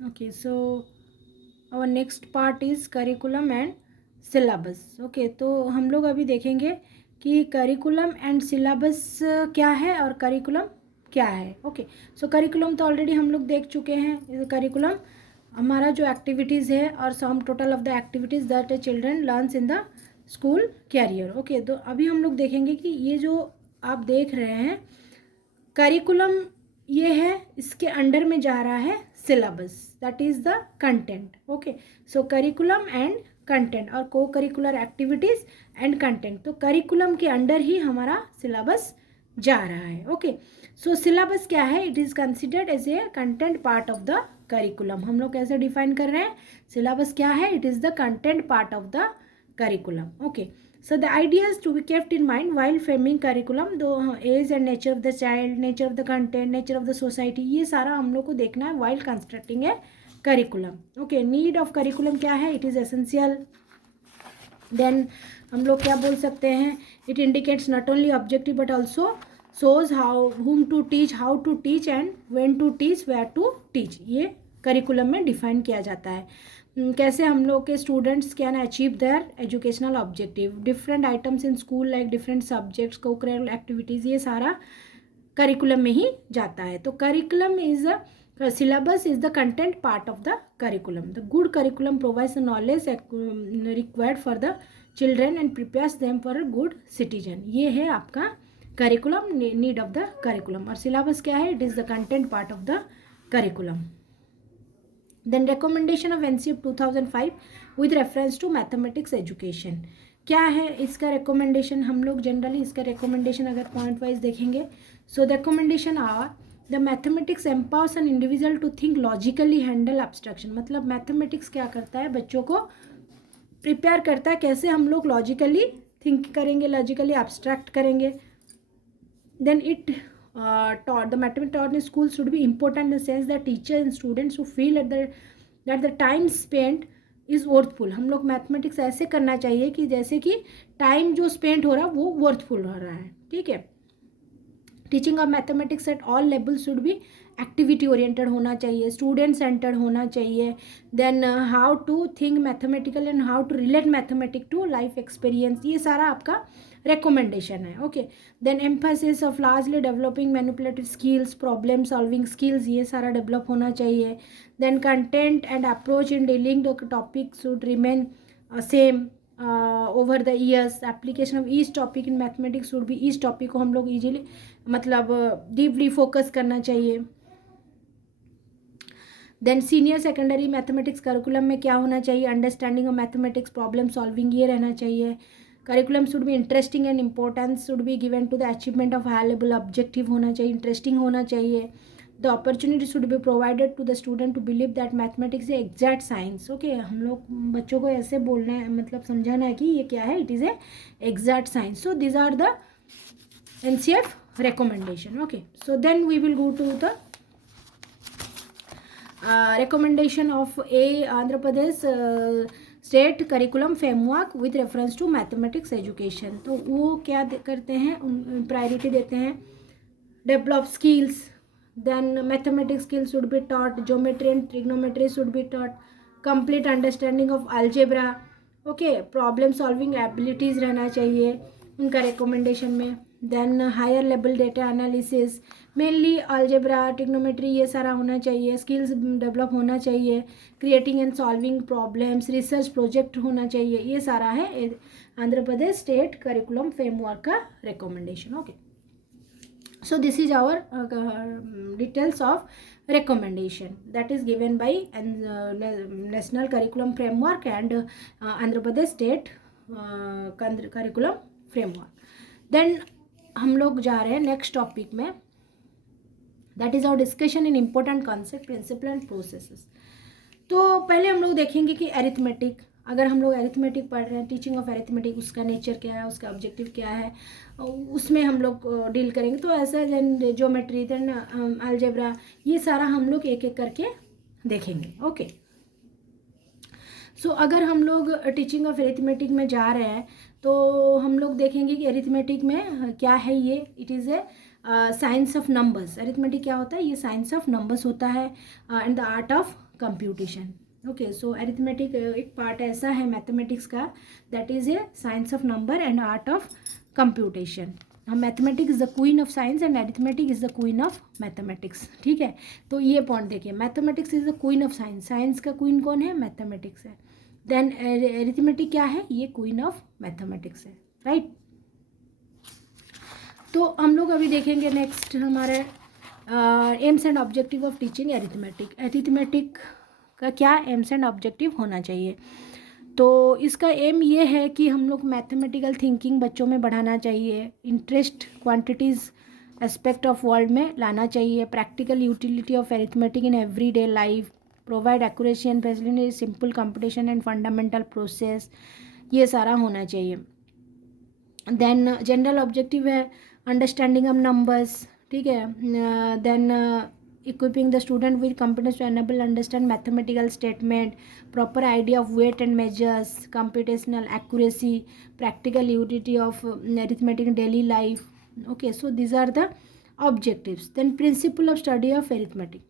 Okay, so our next part is curriculum and syllabus. Okay, तो हम लोग अभी देखेंगे कि करिकुलम एंड सिलेबस क्या है और करिकुलम क्या है. ओके, सो करिकुलम तो ऑलरेडी हम लोग देख चुके हैं. करिकुलम हमारा जो एक्टिविटीज़ है और sum total of the activities that children learns in the school career. Okay, तो अभी हम लोग देखेंगे कि ये जो आप देख रहे हैं करिकुलम ये है, इसके अंडर में जा रहा है syllabus, that is the content. Okay, so curriculum and content और को करिकुलर एक्टिविटीज़ एंड कंटेंट. तो करिकुलम के अंडर ही हमारा सिलेबस जा रहा है. ओके, सो सिलेबस क्या है? It is considered as a content part of the curriculum. हम लोग कैसे डिफाइन कर रहे हैं सिलेबस क्या है? It is the content part of the curriculum. Okay, so the ideas to be kept in mind while framing curriculum, the age and nature of the child, nature of the content, nature of the society, ये सारा हम लोग को देखना है while constructing a curriculum. Okay, need of curriculum क्या है? It is essential. Then हम लोग क्या बोल सकते हैं? It indicates not only objective but also shows how whom to teach, how to teach and when to teach, where to teach. ये curriculum में डिफाइन किया जाता है. कैसे हम लोग के students can achieve their educational objective, different items in school like different subjects, को करिकुलर एक्टिविटीज़, ये सारा करिकुलम में ही जाता है. तो curriculum is the syllabus is the content part of the curriculum. The good curriculum provides the knowledge required for the children and prepares them for a good citizen. ये है आपका curriculum, need of the curriculum. और syllabus क्या है? It is the content part of the curriculum. Then recommendation of NCF 2005 with reference to mathematics education. क्या है इसका recommendation? हम लोग जनरली इसका रिकमेंडेशन अगर पॉइंट वाइज देखेंगे, so recommendation are the mathematics empowers an individual to think logically, handle abstraction. मतलब mathematics क्या करता है? बच्चों को प्रिपेयर करता है कैसे हम लोग लॉजिकली थिंक करेंगे, लॉजिकली एब्स्ट्रैक्ट करेंगे. Then it taught the mathematics taught in school should be important in the sense that teachers and students who feel that the time spent is worthful. हम लोग mathematics ऐसे करना चाहिए कि जैसे कि टाइम जो स्पेंड हो रहा है वो वर्थफुल हो रहा है. ठीक है, teaching of mathematics at all level should be activity oriented होना चाहिए, स्टूडेंट सेंटर्ड होना चाहिए. Then how to think mathematical and how to relate mathematic to life experience, ये सारा आपका रिकमेंडेशन है. Okay, then emphasis of largely developing manipulative skills, problem solving skills, ये सारा डेवलप होना चाहिए. Then content and approach in dealing the topic should remain same over the years. Application of each topic in mathematics should be, each topic को हम लोग easily मतलब deeply focus करना चाहिए. Then senior secondary mathematics curriculum में क्या होना चाहिए? Understanding of mathematics, problem solving, ये रहना चाहिए. Curriculum should be interesting and importance should be given to the achievement of high level objective होना चाहिए, इंटरेस्टिंग होना चाहिए. The opportunity should be provided to the student to believe that mathematics a exact science. Okay, हम लोग बच्चों को ऐसे बोलना है, मतलब समझाना है कि ये क्या है? It is a exact science. So these are the NCF recommendation. Okay, so then we will go to the recommendation of Andhra Pradesh state curriculum framework with reference to mathematics education. तो वो क्या करते हैं? Priority देते हैं develop skills, then mathematics skills should be taught, geometry and trigonometry should be taught, complete understanding of algebra. Okay, problem solving abilities रहना चाहिए उनका रिकमेंडेशन में. Then higher level data analysis, mainly algebra, trigonometry, ये सारा होना चाहिए. Skills develop होना चाहिए. Creating and solving problems, research project होना चाहिए. ये सारा है Andhra Pradesh state curriculum framework का recommendation. Okay, so this is our details of recommendation that is given by National Curriculum Framework and Andhra Pradesh State Curriculum Framework. Then हम लोग जा रहे हैं नेक्स्ट टॉपिक में, that is our discussion in important concept, principle and processes. तो पहले हम लोग देखेंगे कि एरिथमेटिक, अगर हम लोग एरिथमेटिक पढ़ रहे हैं, टीचिंग ऑफ एरिथमेटिक, उसका नेचर क्या है, उसका ऑब्जेक्टिव क्या है, उसमें हम लोग डील करेंगे. तो ऐसा देन ज्योमेट्री, देन अलजेब्रा, ये सारा हम लोग एक एक करके देखेंगे. ओके, सो अगर हम लोग टीचिंग ऑफ एरिथमेटिक में जा रहे हैं तो हम लोग देखेंगे कि एरिथमेटिक में क्या है. ये it is a science of numbers. Arithmetic क्या होता है? ये साइंस ऑफ नंबर्स होता है and the art of computation. Okay, so arithmetic एक पार्ट ऐसा है मैथमेटिक्स का, that is a science of number and art of computation. हम mathematics is the queen of science and arithmetic is the queen of mathematics. ठीक है, तो ये point देखिए, mathematics is the queen of science, science का queen कौन है, mathematics है। देन अरिथमेटिक क्या है, ये क्वीन ऑफ मैथमेटिक्स है, राइट। तो हम लोग अभी देखेंगे नेक्स्ट हमारे AIIMS and objective of teaching arithmetic. Arithmetic का क्या एम्स एंड ऑब्जेक्टिव होना चाहिए, तो इसका एम ये है कि हम लोग मैथमेटिकल थिंकिंग बच्चों में बढ़ाना चाहिए, interest quantities aspect of world में लाना चाहिए, practical utility of arithmetic in everyday life, provide accuracy and facility simple computation and fundamental process, ये सारा होना चाहिए। देन जनरल ऑब्जेक्टिव है अंडरस्टैंडिंग ऑफ नंबर्स, ठीक है। Then equipping the student with competence to enable understand mathematical statement, proper idea of weight and measures, computational accuracy, practical utility of arithmetic in daily life. Okay, so these are the objectives. Then principle of study of arithmetic.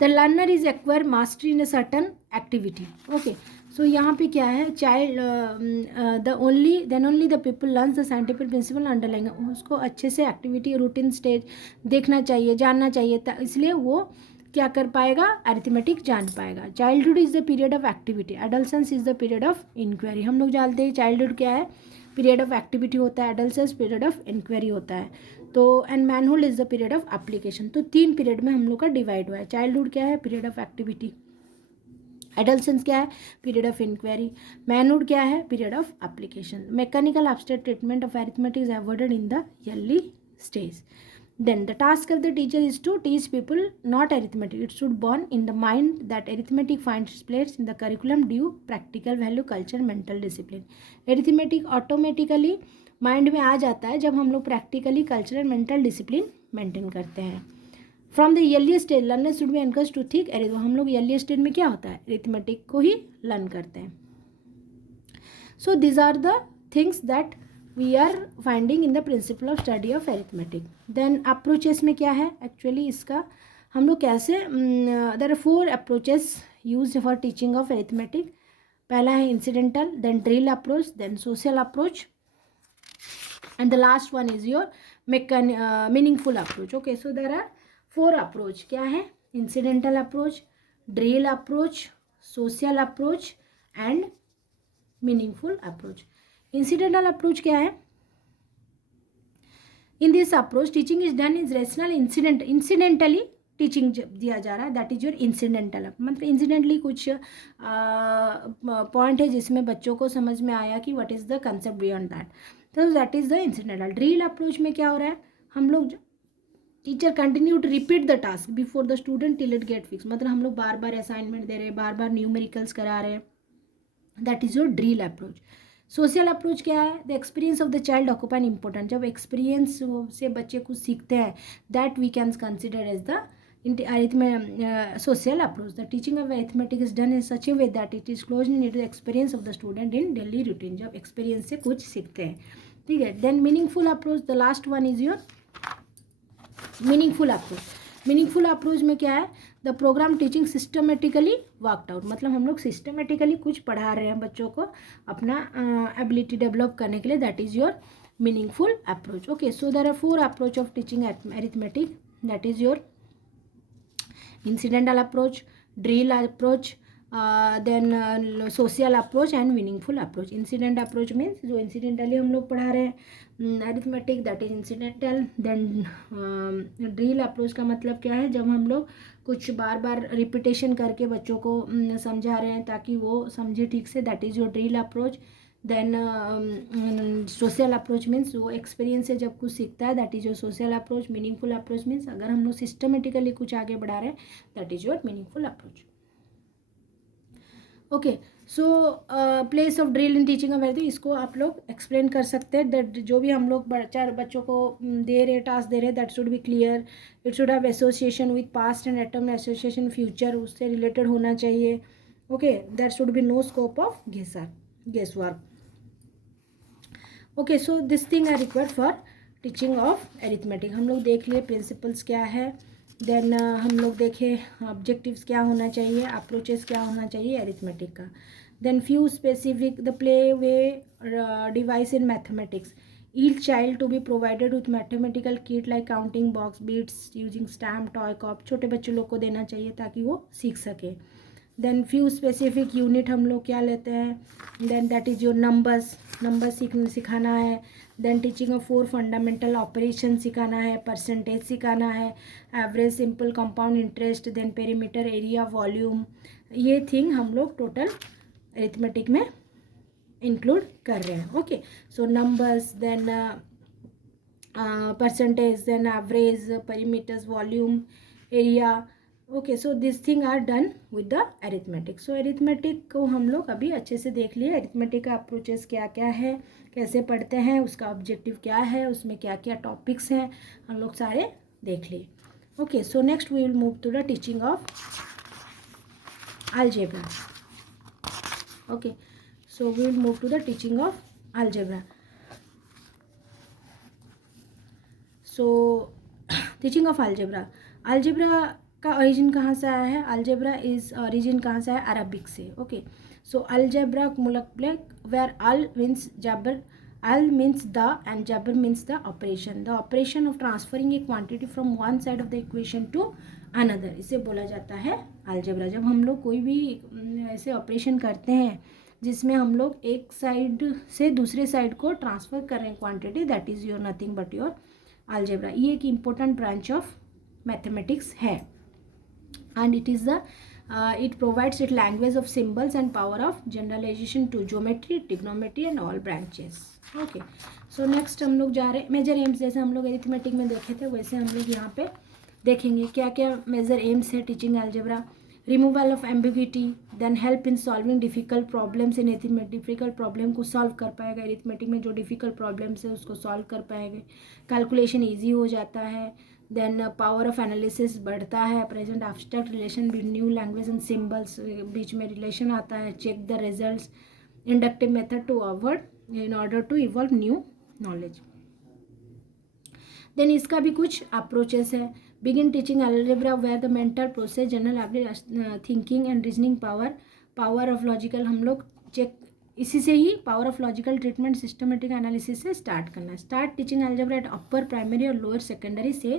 The learner is acquire mastery in a certain activity. Okay, so यहाँ पे क्या है, child then only the people learns the scientific principle underlying, उसको अच्छे से activity routine stage देखना चाहिए, जानना चाहिए, इसलिए वो क्या कर पाएगा, अरिथमेटिक जान पाएगा। Childhood is the period of activity, adolescence is the period of inquiry. हम लोग जानते हैं चाइल्डहुड क्या है, पीरियड ऑफ एक्टिविटी होता है, एडोलसेंस पीरियड ऑफ इंक्वायरी होता है। तो and manhood is the period of application. तो 3 पीरियड में हम लोग का डिवाइड हुआ है। चाइल्डहुड क्या है, पीरियड ऑफ एक्टिविटी, एडोलसेंस क्या है, पीरियड ऑफ इंक्वायरी, मैनहुड क्या है, period of application. Mechanical abstract treatment of arithmetic is avoided in the early stage. Then the task of the teacher is to teach people not arithmetic. It should burn in the mind that arithmetic finds its place in the curriculum due practical value, culture, mental discipline. Arithmetic automatically mind में आ जाता है जब हम लोग practically cultural mental discipline maintain करते हैं। From the early stage learner should be encouraged to think अरिथ, हम लोग अर्ली स्टेज में क्या होता है, अरिथमेटिक को ही लर्न करते हैं। So these are the things that we are finding in the principle of study of arithmetic. Then approaches में क्या है, एक्चुअली इसका हम लोग कैसे, there are 4 approaches used for teaching of arithmetic. पहला है incidental, then drill approach, then social approach, and the last one is your meaningful approach. Okay, so there are 4 approach. क्या है, incidental approach, drill approach, social approach and meaningful approach. Incidental approach क्या है, in this approach teaching is done is rational incidentally teaching दिया जा रहा है, that is your incidental. मतलब incidentally कुछ पॉइंट है जिसमें बच्चों को समझ में आया कि what is the concept beyond that, तो that is the incidental. Drill approach में क्या हो रहा है, हम लोग teacher continue to repeat the task before the student till it get fix, मतलब हम लोग बार बार असाइनमेंट दे रहे हैं, बार बार न्यूमेरिकल्स करा रहे हैं, that is your drill approach. Social approach क्या है, the experience of the child occupy an important, जब एक्सपीरियंस से बच्चे कुछ सीखते हैं, that we can consider as the social approach. The teaching of arithmetic is done in such a way that it is closely near to the experience of the student in daily routine, जब experience से कुछ सीखते हैं, ठीक है। Then meaningful approach, the last one is your meaningful approach. meaningful approach में क्या है, the program teaching systematically worked out, मतलब हम लोग systematically कुछ पढ़ा रहे हैं बच्चों को अपना ability develop करने के लिए, that is your meaningful approach. Okay, so there are 4 approach of teaching arithmetic, that is your incidental approach, drill approach, then social approach and meaningful approach. Incident approach means जो incidentally हम लोग पढ़ा रहे हैं arithmetic, that is incidental. Then drill approach का मतलब क्या है, जब हम लोग कुछ बार बार रिपीटेशन करके बच्चों को समझा रहे हैं ताकि वो समझे ठीक से, that is your drill approach. Then social approach means वो एक्सपीरियंस से जब कुछ सीखता है, that is your social approach. Meaningful approach means अगर हम लोग सिस्टमेटिकली कुछ आगे बढ़ा रहे हैं, that is your meaningful approach. Okay, so place of drill in teaching of arithmetic, इसको आप लोग एक्सप्लेन कर सकते हैं। दैट जो भी हम लोग बच्चों को दे रहे टास्क दे रहे, that should be clear, it should have association with past and atom association future, उससे रिलेटेड होना चाहिए। Okay, that should be no scope of guess work. Okay, so this thing are required for teaching of arithmetic. हम लोग देख लिए principles क्या है, then हम लोग देखें ऑब्जेक्टिव्स क्या होना चाहिए, अप्रोचेस क्या होना चाहिए अरिथमेटिक का. Then few specific the play way device in mathematics. Each child to be provided with mathematical kit like counting box, beads using stamp, toy cop. छोटे बच्चे लोग को देना चाहिए ताकि वो सीख सके. देन फ्यू स्पेसिफिक यूनिट हम लोग क्या लेते हैं, then that is your numbers. Number सिखाना है. Then teaching of 4 fundamental operation सिखाना है, परसेंटेज सिखाना है, average, simple, compound interest, then perimeter, area, volume. ये थिंग हम लोग टोटल अरिथमेटिक में इंक्लूड कर रहे हैं. Okay, so numbers, then percentage, then average, perimeters, volume, area. Okay, so this thing are done with the arithmetic. So arithmetic को हम लोग अभी अच्छे से देख लिए. अरिथमेटिक का अप्रोचेस क्या क्या है, कैसे पढ़ते हैं, उसका ऑब्जेक्टिव क्या है, उसमें क्या क्या टॉपिक्स हैं, हम लोग सारे देख लिए. Okay, so next we will move to the teaching of algebra. Okay, so we will move to the teaching of algebra. So teaching of algebra. algebra का ओरिजिन कहाँ से आया है, algebra is origin कहाँ से आया, अरबिक से. Okay, so algebra मुलक्क where al means jabr, al means the and jabr means the operation of transferring a quantity from one side of the equation to another. इसे बोला जाता है algebra. जब हम लोग कोई भी ऐसे ऑपरेशन करते हैं जिसमें हम लोग एक साइड से दूसरे साइड को ट्रांसफ़र कर रहे हैं quantity, that is your nothing but your algebra. ये एक इम्पोर्टेंट ब्रांच ऑफ मैथमेटिक्स है and it is the it provides it language of symbols and power of generalization to geometry, trigonometry and all branches. Okay, so next हम लोग जा रहे हैं major AIIMS. जैसे हम लोग अरिथमेटिक में देखे थे वैसे हम लोग यहाँ पे देखेंगे क्या क्या मेजर एम्स है teaching algebra. Removal of ambiguity, then help in solving difficult problems in arithmetic. Difficult problem को सॉल्व कर पाएगा अरिथमेटिक में, जो डिफिकल्ट प्रॉब्लम्स है उसको सॉल्व कर पाएंगे. कैलकुलेशन इजी हो जाता है. देन पावर ऑफ एनालिसिस बढ़ता है. Present abstract relation with new language and symbols, बीच में रिलेशन आता है. Check the results. Inductive method to avoid in order to evolve new knowledge. Then इसका भी कुछ अप्रोचेस है. Begin teaching algebra where the mental process, general average thinking and reasoning power, power of logical. हम लोग check इसी से ही power of logical treatment, systematic analysis से स्टार्ट करना है. Start teaching algebra at upper primary और लोअर सेकेंडरी से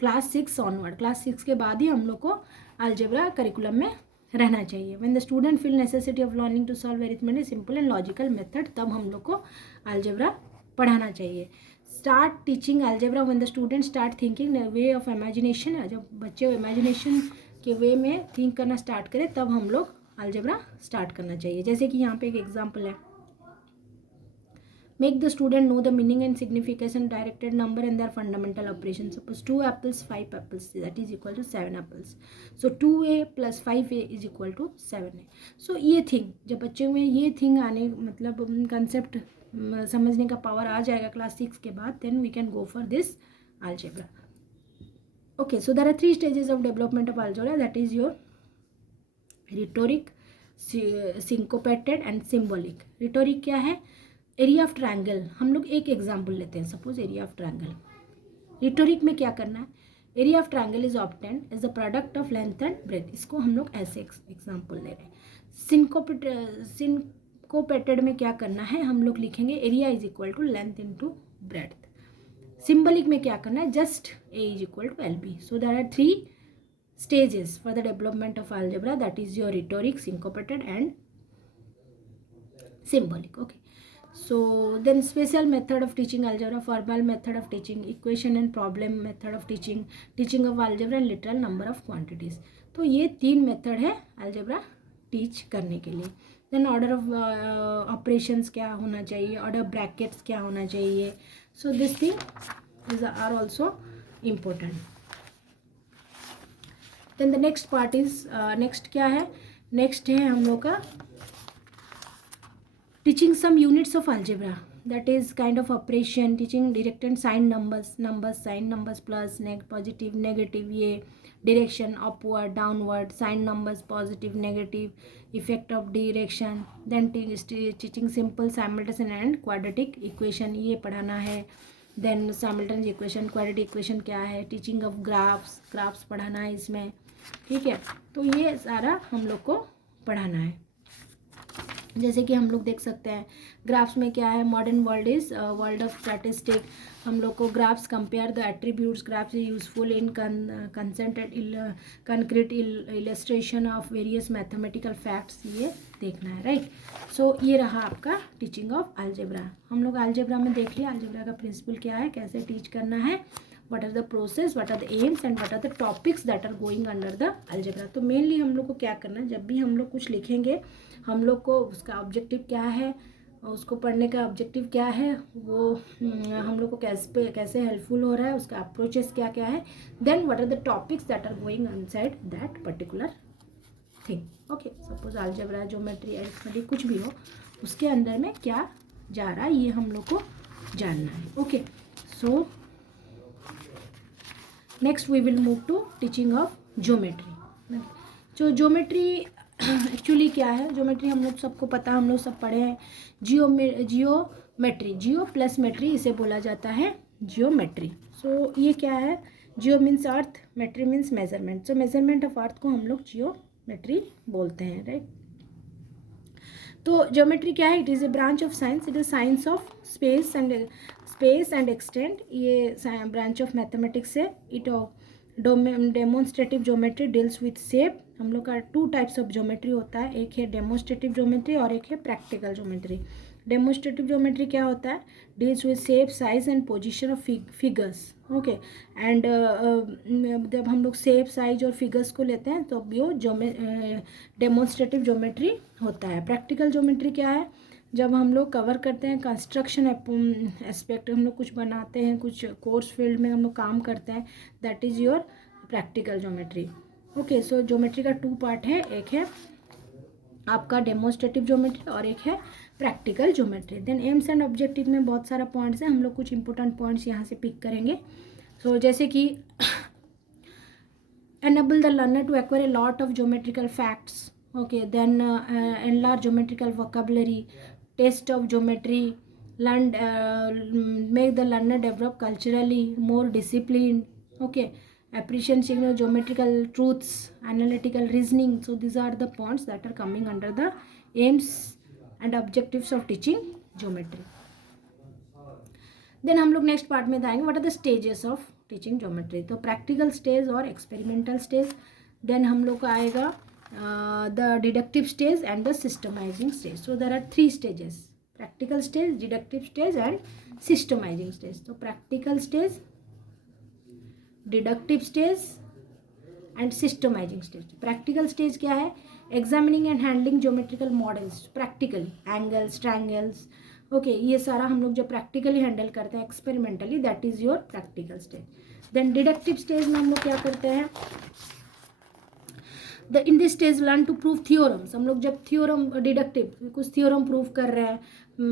क्लास 6 ऑनवर्ड. क्लास 6 के बाद ही हम लोग को अलजेब्रा करिकुलम में रहना चाहिए. When the student feel necessity of learning to solve arithmetic simple and logical method, तब हम लोग को अलजेब्रा पढ़ाना चाहिए. Start teaching algebra when the student start thinking way of imagination. जब बच्चे इमेजिनेशन के वे में थिंक करना स्टार्ट करें तब हम लोग अलजेब्रा स्टार्ट करना चाहिए. जैसे कि यहाँ पे एक एग्जांपल है. Make the student know the meaning and signification directed number and their fundamental operation. Suppose 2 apples 5 apples that is equal to 7 apples. So 2a + 5a is equal to 7a. So ये thing जब बच्चे में ये thing आने मतलब concept समझने का power आ जाएगा क्लास 6 के बाद, then we can go for this algebra. Okay, so there are 3 stages of development of algebra, that is your rhetoric, syncopated and symbolic. Rhetoric क्या है, एरिया ऑफ ट्रायंगल. हम लोग एक एग्जांपल लेते हैं, suppose area of triangle. Rhetoric में क्या करना है, area of triangle is obtained as the product of length and breadth. इसको हम लोग ऐसे एग्जांपल ले रहे हैं. सिंकोपेटेड में क्या करना है, हम लोग लिखेंगे area is equal to length into breadth. Symbolic में क्या करना है, just A is equal to L B. So there are 3 stages for the development of algebra, that is your rhetoric, syncopated and symbolic. Okay, so then special method of teaching algebra, formal method of teaching, equation and problem method of teaching, teaching of algebra and literal number of quantities. तो ये 3 method है algebra teach करने के लिए. Then order of operations क्या होना चाहिए, order brackets क्या होना चाहिए. So this thing is are also important. Then the next part is next क्या है, नेक्स्ट है हम लोग का teaching some units of algebra, that is kind of operation. Teaching direct and sign numbers sign numbers plus positive negative, ये direction upward downward, sign numbers positive negative, effect of direction. Then teaching simple simultaneous and quadratic equation, ये पढ़ाना है. Then simultaneous equation, quadratic equation क्या है, teaching of graphs पढ़ाना है इसमें, ठीक है। तो ये सारा हम लोग को पढ़ाना है। जैसे कि हम लोग देख सकते हैं ग्राफ्स में क्या है, modern world is world of statistic. हम लोग को graphs compare the attributes, graphs is useful in concentrate concrete illustration of various mathematical facts, ये देखना है, राइट। सो ये रहा आपका टीचिंग ऑफ अलजेब्रा। हम लोग अलजेब्रा में देख लिया अलजेब्रा का प्रिंसिपल क्या है, कैसे टीच करना है, what are the process, what are the aims and what are the topics that are going under the algebra। तो मेनली हम लोग को क्या करना है, जब भी हम लोग कुछ लिखेंगे हम लोग को उसका ऑब्जेक्टिव क्या है, उसको पढ़ने का ऑब्जेक्टिव क्या है, वो हम लोग को कैसे हेल्पफुल हो रहा है, उसका अप्रोचेस क्या क्या है, then what are the topics that are going inside that particular thing. Okay, suppose algebra, geometry, arithmetic कुछ भी हो, उसके अंदर में क्या जा रहा है ये हम लोग को जानना है। Okay, so next we will move to teaching of geometry. जो ज्योमेट्री एक्चुअली क्या है, ज्योमेट्री हम लोग सबको पता, हम लोग सब पढ़े हैं। जियोमेट्री, जियो प्लस मेट्री इसे बोला जाता है जियोमेट्री। सो ये क्या है, geo means earth, metry means measurement. So measurement of earth को हम लोग जियोमेट्री बोलते हैं, राइट। तो ज्योमेट्री क्या है, it is A branch of science, it is science of space and extent. ये ब्रांच ऑफ मैथमेटिक्स है। It demonstrative geometry deals with shape. हम लोग का टू टाइप्स ऑफ ज्योमेट्री होता है, एक है डेमोन्स्ट्रेटिव ज्योमेट्री और एक है प्रैक्टिकल ज्योमेट्री। डेमोन्स्ट्रेटिव ज्योमेट्री क्या होता है, deals with shape, size and position of figures. Okay, and जब हम लोग शेप, साइज और फिगर्स को लेते हैं तो वो डेमोन्स्ट्रेटिव ज्योमेट्री होता है। प्रैक्टिकल ज्योमेट्री क्या है, जब हम लोग कवर करते हैं कंस्ट्रक्शन एस्पेक्ट, हम लोग कुछ बनाते हैं, कुछ कोर्स फील्ड में हम लोग काम करते हैं, that is your practical geometry. Okay, so geometry का टू पार्ट है, एक है आपका डेमोन्स्ट्रेटिव ज्योमेट्री और एक है practical geometry. Then aims and objective में बहुत सारा पॉइंट्स हैं, हम लोग कुछ इंपॉर्टेंट पॉइंट्स यहाँ से पिक करेंगे। सो जैसे कि enable the learner to acquire a lot of geometrical facts, okay, then enlarge geometrical vocabulary, taste of geometry, make the learner develop culturally, more disciplined, okay, appreciation of geometrical truths, analytical reasoning. So these are the points that are coming under the aims and objectives of teaching geometry. Then हम लोग next part में आएंगे, what are the stages of teaching geometry. तो practical stage और experimental stage, then हम लोग का आएगा the deductive stage and the systemizing stage. So there are 3 stages, practical stage, deductive stage and systemizing stage. तो practical stage, deductive stage and systemizing stage. Practical stage क्या है, examining and handling geometrical models practically, angles, triangles, okay, ये सारा हम लोग जब practically handle करते हैं experimentally, that is your practical stage. Then deductive stage में हम लोग क्या करते हैं, in this stage learn to prove theorems. हम लोग जब थियोरम, डिडक्टिव कुछ थियोरम प्रूव कर रहे हैं,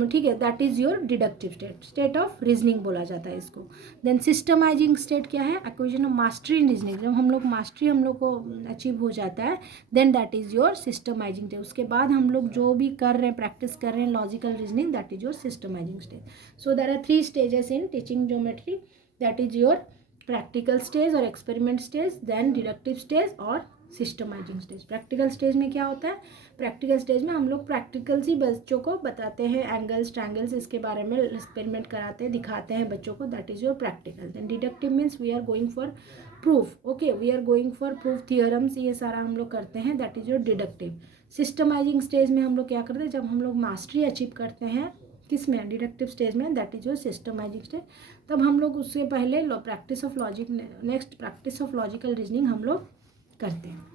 ठीक है, that is your deductive state, state of reasoning बोला जाता है इसको। देन सिस्टमाइजिंग स्टेट क्या है, acquisition of mastery in reasoning. जब हम लोग मास्टरी हम लोग को अचीव हो जाता है, then that is your systemizing state. उसके बाद हम लोग जो भी कर रहे हैं, प्रैक्टिस कर रहे हैं logical reasoning, that is your systemizing stage. So there are 3 stages in teaching geometry, that is your practical stage और experiment stage, then deductive stage और सिस्टमाइजिंग स्टेज। प्रैक्टिकल स्टेज में क्या होता है, प्रैक्टिकल स्टेज में हम लोग प्रैक्टिकल ही बच्चों को बताते हैं, एंगल्स, ट्रायंगल्स, इसके बारे में एक्सपेरिमेंट कराते हैं, दिखाते हैं बच्चों को, that is your practical. Then deductive means we are going for proof, okay, we are going for proof theorems, ये सारा हम लोग करते हैं, that is your deductive. Systemizing stage में हम लोग क्या करते हैं, जब हम लोग मास्टरी अचीव करते हैं, किस में, डिडक्टिव स्टेज में, that is your systemizing stage. तब हम लोग उससे पहले practice of logic, next practice of logical reasoning हम लोग करते हैं।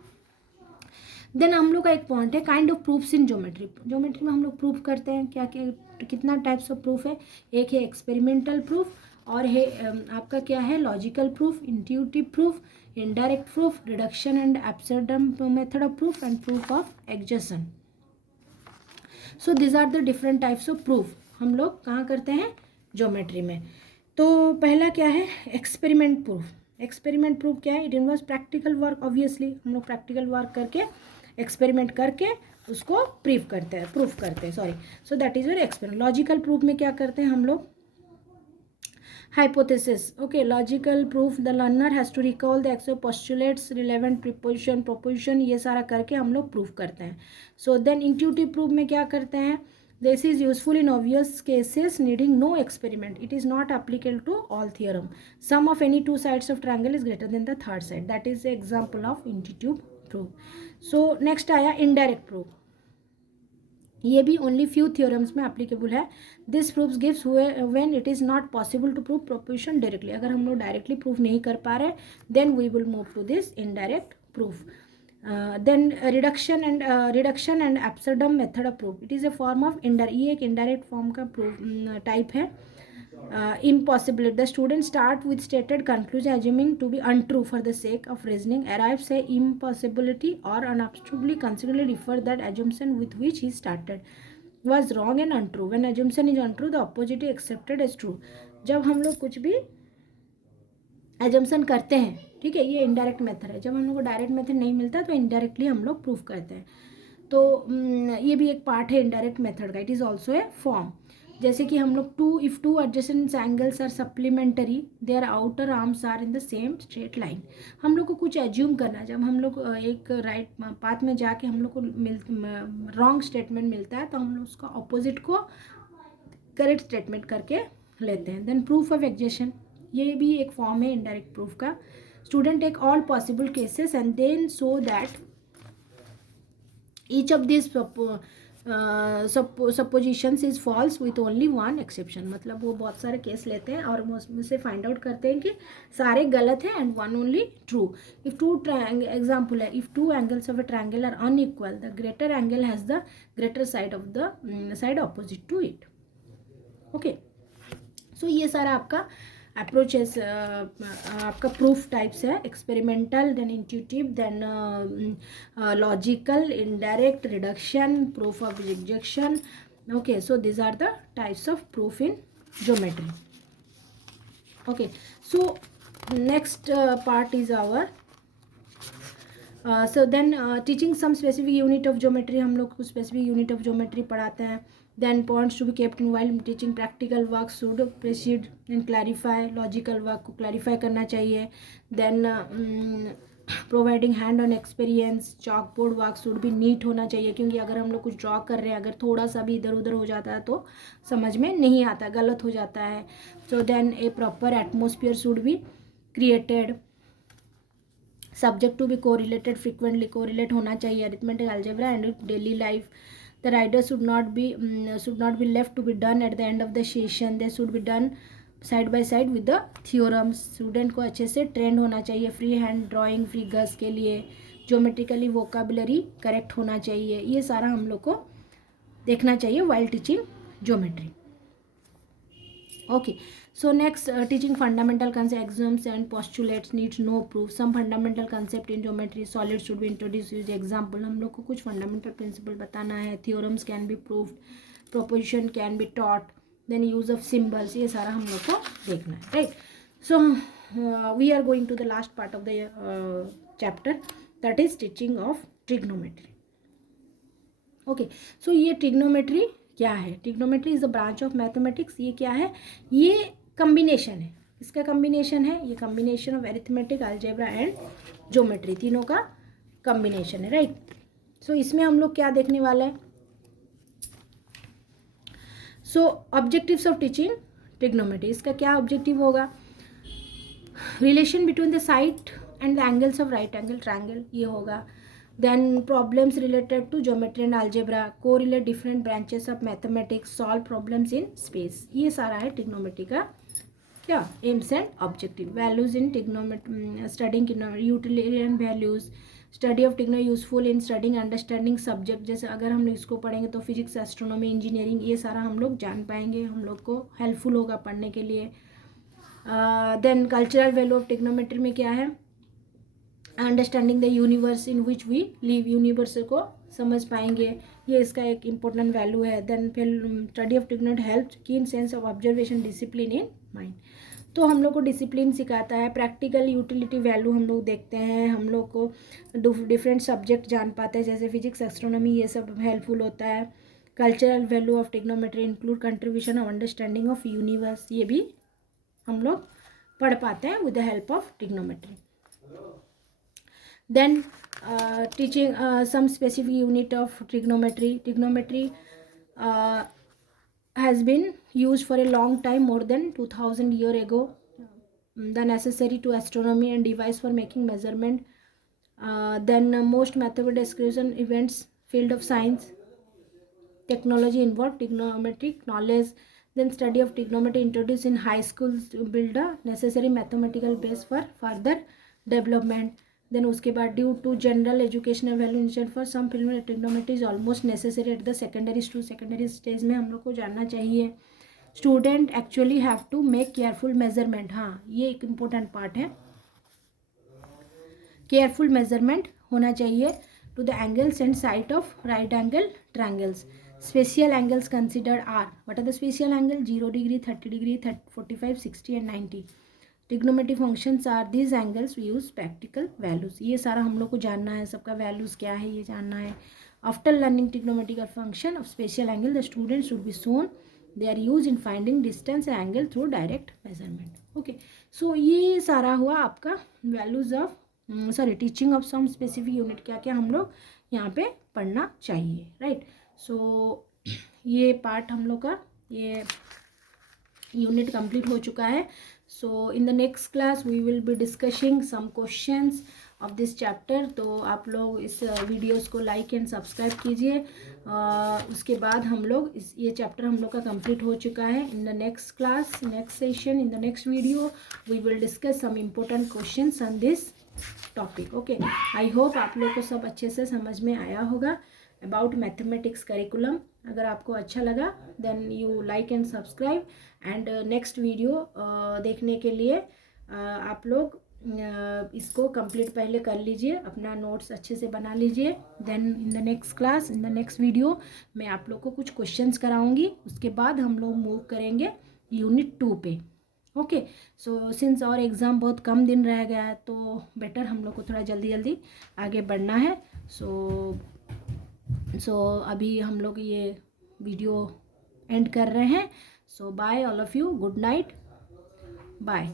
देन हम लोग का एक पॉइंट है kind of proofs in geometry. Geometry में हम लोग प्रूफ करते हैं, क्या क्या, कितना टाइप्स ऑफ प्रूफ है, एक है एक्सपेरिमेंटल प्रूफ और है आपका क्या है, logical proof, intuitive proof, indirect proof, reduction and absurdum method of proof and proof of exhaustion. So this are the different types of proof हम लोग कहाँ करते हैं, ज्योमेट्री में। तो पहला क्या है, एक्सपेरिमेंट प्रूफ। एक्सपेरिमेंट प्रूफ क्या है, it involves practical work, obviously हम लोग प्रैक्टिकल वर्क करके, एक्सपेरिमेंट करके उसको प्रूफ करते हैं, sorry. So that is your experiment. Logical proof में क्या करते हैं हम लोग, hypothesis. Okay, logical proof, the learner has to recall the actual postulates, relevant preposition, proposition, ये सारा करके हम लोग प्रूफ करते हैं. So then intuitive proof में क्या करते हैं? This is useful in obvious cases needing no experiment. It is not applicable to all theorem. Sum of any two sides of triangle is greater than the third side. That is the example of intuitive proof. So next आया indirect proof. ये भी only few theorems में applicable है. This proofs gives when it is not possible to prove proposition directly. अगर हम लोग directly proof नहीं कर पा रहे then we will move to this indirect proof. Then reduction and absurdum method of proof. It is a form of ये एक indirect form का प्रूफ टाइप है. Impossibility. The student start with stated conclusion assuming to be untrue for the sake of reasoning. Arrives at impossibility or unobtrusively consequently refer that assumption with which he started was wrong and untrue. When assumption is untrue, the opposite is accepted as true. जब हम लोग कुछ भी assumption करते हैं, ठीक है, ये इनडायरेक्ट मेथड है. जब हम लोग को डायरेक्ट मेथड नहीं मिलता तो इनडायरेक्टली हम लोग प्रूफ करते हैं. तो ये भी एक पार्ट है इनडायरेक्ट मेथड का. It is also a form. जैसे कि हम लोग if two adjacent angles are supplementary their outer arms are in the same straight line. हम लोग को कुछ एज्यूम करना है. जब हम लोग एक राइट पाथ में जाके हम लोग को रॉन्ग स्टेटमेंट मिलता है तो हम लोग उसका ऑपोजिट को करेक्ट स्टेटमेंट करके लेते हैं. देन प्रूफ ऑफ एग्जेशन, ये भी एक फॉर्म है इनडायरेक्ट प्रूफ का. Student take all possible cases and then so that each of this suppositions is false with only one exception. मतलब वो बहुत सारे केस लेते हैं और उसमें से फाइंड आउट करते हैं कि सारे गलत हैं and one only true. If two example है, if two angles of a triangle are unequal the greater angle has the greater side of the side opposite to it. Okay, so ये सारा आपका अप्रोचेस आपका proof types है. Experimental, then intuitive, then logical, indirect, reduction, proof of rejection. Okay, so this are the types of proof in geometry. Okay, so next part is our so then teaching some specific unit of geometry. हम लोग कुछ specific unit of geometry पढ़ाते हैं. Then points to be kept in while teaching. Practical work should precede and clarify. Logical work को clarify करना चाहिए. Then providing hand on experience. Chalkboard work should be neat होना चाहिए, क्योंकि अगर हम लोग कुछ ड्रॉ कर रहे हैं अगर थोड़ा सा भी इधर उधर हो जाता है तो समझ में नहीं आता, गलत हो जाता है. So then a proper atmosphere should be created. Subject to be correlated, frequently correlate होना चाहिए. Arithmetic, algebra and daily life. The rider should not be left to be done at the end of the session. They should be done side by side with the theorems. Student को अच्छे से trend होना चाहिए free hand drawing figures के लिए. Geometrically vocabulary correct होना चाहिए. ये सारा हम लोग को देखना चाहिए while teaching geometry. Okay, so next teaching fundamental concepts, axioms and postulates needs no proof. Some fundamental concept in geometry solids should be introduced with example. हम लोग को कुछ fundamental principle बताना है. theorems can be proved, proposition can be taught, then use of symbols. ये सारा हम लोग को देखना है, right? So we are going to the last part of the chapter, that is teaching of trigonometry. Okay, so ये trigonometry क्या है? Trigonometry is the branch of mathematics. ये क्या है? ये कम्बिनेशन है. इसका कम्बिनेशन है. ये combination of arithmetic, algebra and geometry, तीनों का कम्बिनेशन है, राइट? सो इसमें हम लोग क्या देखने वाले हैं? सो ऑब्जेक्टिव्स ऑफ टीचिंग ट्रिग्नोमेट्री. इसका क्या ऑब्जेक्टिव होगा? Relation between the side and the angles of right angle triangle, ये होगा. Then problems related to geometry and algebra, correlate different branches of mathematics, solve problems in space. ये सारा है trigonometry का क्या aims and objective. Values in trigonometry, studying utilitarian values. Study of trigonometry useful in studying understanding subject. जैसे अगर हम लोग इसको पढ़ेंगे तो फिजिक्स, एस्ट्रोनॉमी, इंजीनियरिंग, ये सारा हम लोग जान पाएंगे, हम लोग को हेल्पफुल होगा पढ़ने के लिए. Then cultural value of trigonometry में क्या है? Understanding the universe in which we live, universe को समझ पाएंगे, ये इसका एक इम्पोर्टेंट वैल्यू है. देन फिर study of trigonometry helps keen sense of observation, discipline in mind. तो हम लोग को डिसिप्लिन सिखाता है. प्रैक्टिकल यूटिलिटी वैल्यू हम लोग देखते हैं, हम लोग को डिफरेंट सब्जेक्ट जान पाते हैं जैसे फिजिक्स, एस्ट्रोनॉमी, ये सब हेल्पफुल होता है. Cultural value of trigonometry include contribution of understanding of universe, ये भी हम लोग पढ़ पाते हैं with the help of trigonometry. Then teaching some specific unit of trigonometry. Trigonometry has been used for a long time, more than 2000 years ago. The necessary to astronomy and device for making measurement. Then most mathematical description events, field of science, technology involved trigonometric knowledge. Then study of trigonometry introduced in high schools to build a necessary mathematical base for further development. Then उसके बाद due to general educational value for some film trigonometry is almost necessary at the secondary stage में हम लोग को जानना चाहिए. Student actually have to make careful measurement. हाँ, ये एक इम्पोर्टेंट पार्ट है. केयरफुल मेजरमेंट होना चाहिए to the angles and side of right angle triangles. Special angles considered are, what are the special angle? 0 degree, 30 degree, 45, 60 and 90. Trigonometry functions are these angles. We use practical values. ये सारा हम लोग को जानना है, सबका values क्या है ये जानना है. After learning trigonometrical function of special angle, the students should be shown they are used in finding distance and angle through direct measurement. Okay, so ये सारा हुआ आपका values of teaching of some specific unit. क्या क्या हम लोग यहाँ पे पढ़ना चाहिए, right? सो ये पार्ट हम लोग का ये यूनिट कंप्लीट हो चुका है. So in the next class we will be discussing some questions of this chapter. तो आप लोग इस वीडियोस को लाइक एंड सब्सक्राइब कीजिए. उसके बाद हम लोग ये चैप्टर हम लोग का कंप्लीट हो चुका है. In the next class, next session, in the next video we will discuss some important questions on this topic. Okay, I hope आप लोग को सब अच्छे से समझ में आया होगा अबाउट मैथमेटिक्स करिकुलम. अगर आपको अच्छा लगा then you like and subscribe. And next video देखने के लिए आप लोग इसको कंप्लीट पहले कर लीजिए, अपना नोट्स अच्छे से बना लीजिए. Then in the next class, in the next video मैं आप लोग को कुछ क्वेश्चंस कराऊंगी. उसके बाद हम लोग मूव करेंगे यूनिट 2 पे. ओके, सो सिंस और एग्ज़ाम बहुत कम दिन रह गया है तो बेटर हम लोग को थोड़ा जल्दी जल्दी आगे बढ़ना है. सो अभी हम लोग ये वीडियो एंड कर रहे हैं. So bye all of you, good night, bye.